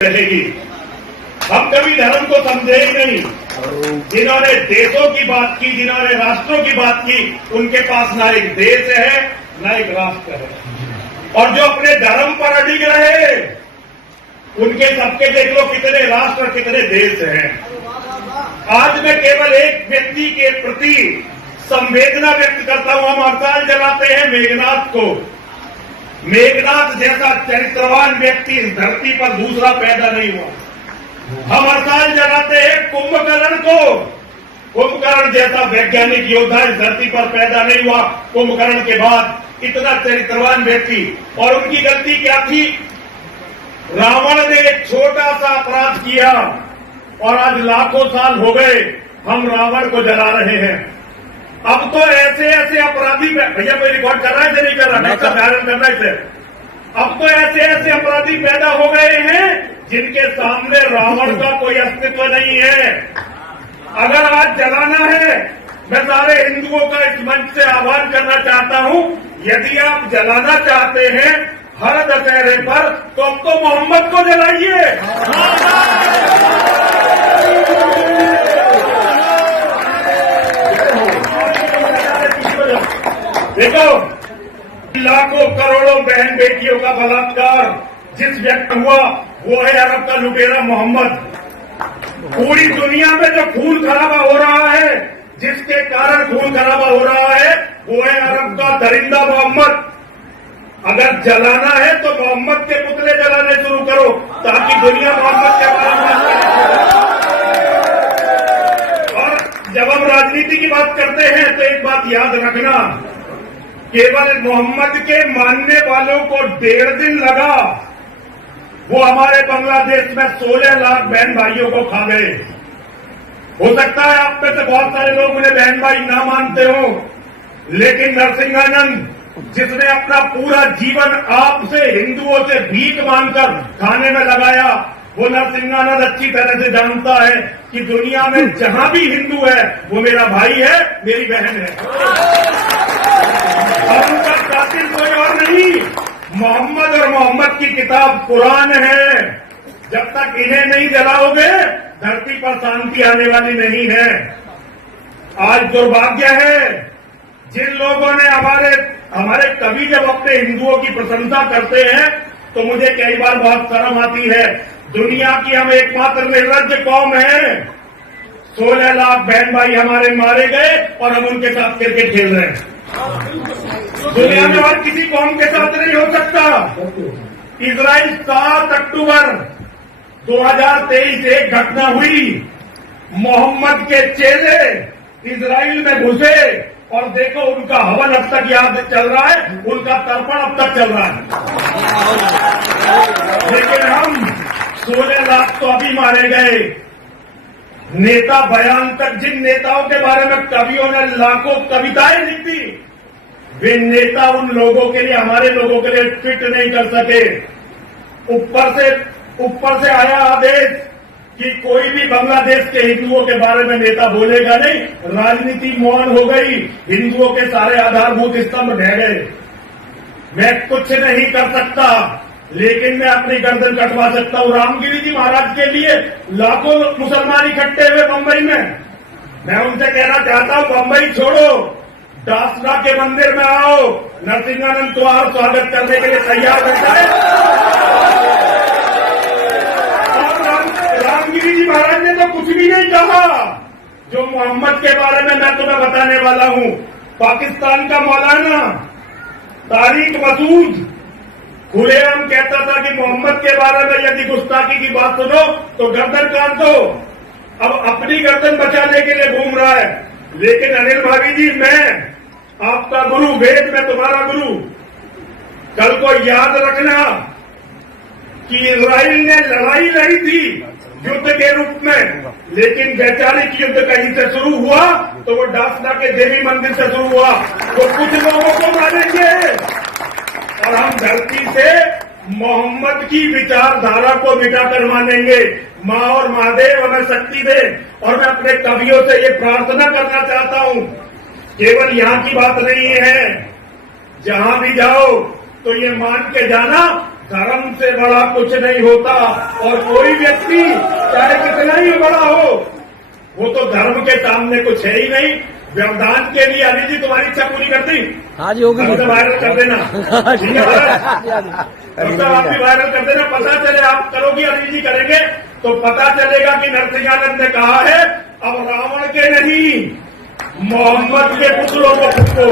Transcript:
रहेगी। हम कभी धर्म को समझे ही नहीं। जिन्होंने देशों की बात की, जिन्होंने राष्ट्रों की बात की, उनके पास ना एक देश है ना एक राष्ट्र है। और जो अपने धर्म पर अडिग रहे, उनके सबके देख लो कितने राष्ट्र कितने देश हैं। आज मैं केवल एक व्यक्ति के प्रति संवेदना व्यक्त करता हूं। हम हड़ताल जलाते हैं मेघनाथ को। मेघनाथ जैसा चरित्रवान व्यक्ति इस धरती पर दूसरा पैदा नहीं हुआ। हम हड़ताल जलाते हैं कुंभकर्ण को। कुंभकर्ण जैसा वैज्ञानिक योद्धा इस धरती पर पैदा नहीं हुआ। कुंभकर्ण के बाद इतना चरित्रवान व्यक्ति। और उनकी गलती क्या थी? रावण ने एक छोटा सा अपराध किया और आज लाखों साल हो गए हम रावण को जला रहे हैं। अब तो ऐसे ऐसे अपराधी, भैया कोई रिकॉर्ड कर रहा है या नहीं कर रहा? वायरल करना है इसे। अब तो ऐसे ऐसे अपराधी पैदा हो गए हैं जिनके सामने रावण का कोई अस्तित्व नहीं है। अगर आज जलाना है, मैं सारे हिंदुओं का इस मंच से आह्वान करना चाहता हूं, यदि आप जलाना चाहते हैं हर दशहरे पर, तो अब तो मोहम्मद को जलाइए। देखो, लाखों करोड़ों बहन बेटियों का बलात्कार जिस व्यक्ति हुआ वो है अरब का लुटेरा मोहम्मद। पूरी दुनिया में जो खून खराबा हो रहा है, जिसके कारण खून खराबा हो रहा है, वो है अरब का दरिंदा मोहम्मद। अगर जलाना है तो मोहम्मद के पुतले जलाने शुरू करो ताकि दुनिया मोहम्मद के बारे में बात करे। और जब हम राजनीति की बात करते हैं तो एक बात याद रखना, केवल मोहम्मद के मानने वालों को 1.5 दिन लगा, वो हमारे बांग्लादेश में 16 लाख बहन भाइयों को खा गए। हो सकता है आप में से बहुत सारे लोग उन्हें बहन भाई ना मानते हो, लेकिन नरसिंहानंद जिसने अपना पूरा जीवन आपसे हिंदुओं से भीख मांगकर खाने में लगाया, वो नरसिंहानंद अच्छी तरह से जानता है कि दुनिया में जहां भी हिंदू है वो मेरा भाई है, मेरी बहन है। और उनका कातिल कोई और नहीं, मोहम्मद और मोहम्मद की किताब कुरान है। जब तक इन्हें नहीं जलाओगे धरती पर शांति आने वाली नहीं है। आज दुर्भाग्य है जिन लोगों ने हमारे कवि जब अपने हिंदुओं की प्रशंसा करते हैं तो मुझे कई बार बहुत शर्म आती है। दुनिया की हम एकमात्र निर्लज्ज कौम है। 16 लाख बहन भाई हमारे मारे गए और हम उनके साथ क्रिकेट खेल रहे हैं। दुनिया में और किसी कौम के साथ नहीं हो सकता। इजराइल 7 अक्टूबर 2023 एक घटना हुई, मोहम्मद के चेले इजराइल में घुसे और देखो उनका हवन अब तक याद चल रहा है, उनका तर्पण अब तक चल रहा है। लेकिन हम 16 लाख तो अभी मारे गए। नेता बयान तक, जिन नेताओं के बारे में कवियों ने लाखों कविताएं लिखी, वे नेता उन लोगों के लिए, हमारे लोगों के लिए फिट नहीं कर सके। ऊपर से आया आदेश कि कोई भी बांग्लादेश के हिंदुओं के बारे में नेता बोलेगा नहीं। राजनीति मौन हो गई, हिंदुओं के सारे आधारभूत स्तंभ ढह गए। मैं कुछ नहीं कर सकता, लेकिन मैं अपनी गर्दन कटवा सकता हूं। रामगिरी जी महाराज के लिए लाखों मुसलमान इकट्ठे हुए मुंबई में। मैं उनसे कहना चाहता हूं, मुंबई छोड़ो, दासला के मंदिर में आओ, नरसिंहानंद तुम्हारा स्वागत करने के लिए तैयार बैठा है। रामगिरी जी महाराज ने तो कुछ भी नहीं कहा। जो मोहम्मद के बारे में मैं तुम्हें बताने वाला हूं, पाकिस्तान का मौलाना तारिक मसूद खुलेआम कहता था कि मोहम्मद के बारे में यदि गुस्ताखी की बात सुनो तो गर्दन काट दो। अब अपनी गर्दन बचाने के लिए घूम रहा है। लेकिन अनिल भाभी जी, मैं आपका गुरु, वेद में तुम्हारा गुरु। कल को याद रखना कि इजराइल ने लड़ाई लड़ी थी युद्ध के रूप में, लेकिन वैचारिक युद्ध कहीं से शुरू हुआ तो वो डासना के देवी मंदिर से शुरू हुआ। वो कुछ लोगों को मारेंगे और हम धरती से मोहम्मद की विचारधारा को मिटाकर मानेंगे। मां और महादेव हमें शक्ति दे। और मैं अपने कवियों से ये प्रार्थना करना चाहता हूं, केवल यहां की बात नहीं है, जहां भी जाओ तो ये मान के जाना धर्म से बड़ा कुछ नहीं होता। और कोई व्यक्ति चाहे कितना ही बड़ा हो, वो तो धर्म के सामने कुछ है ही नहीं। व्यवधान के लिए अली जी तुम्हारी इच्छा पूरी कर दी? हाँ जी, होगी। तो वायरल कर देना, ठीक है मतलब आप भी वायरल कर देना, पता चले आप करोगे, अली जी करेंगे तो पता चलेगा कि नरसिंहानंद ने कहा है अब रावण के नहीं, मोहम्मद के पुत्रों को खुद को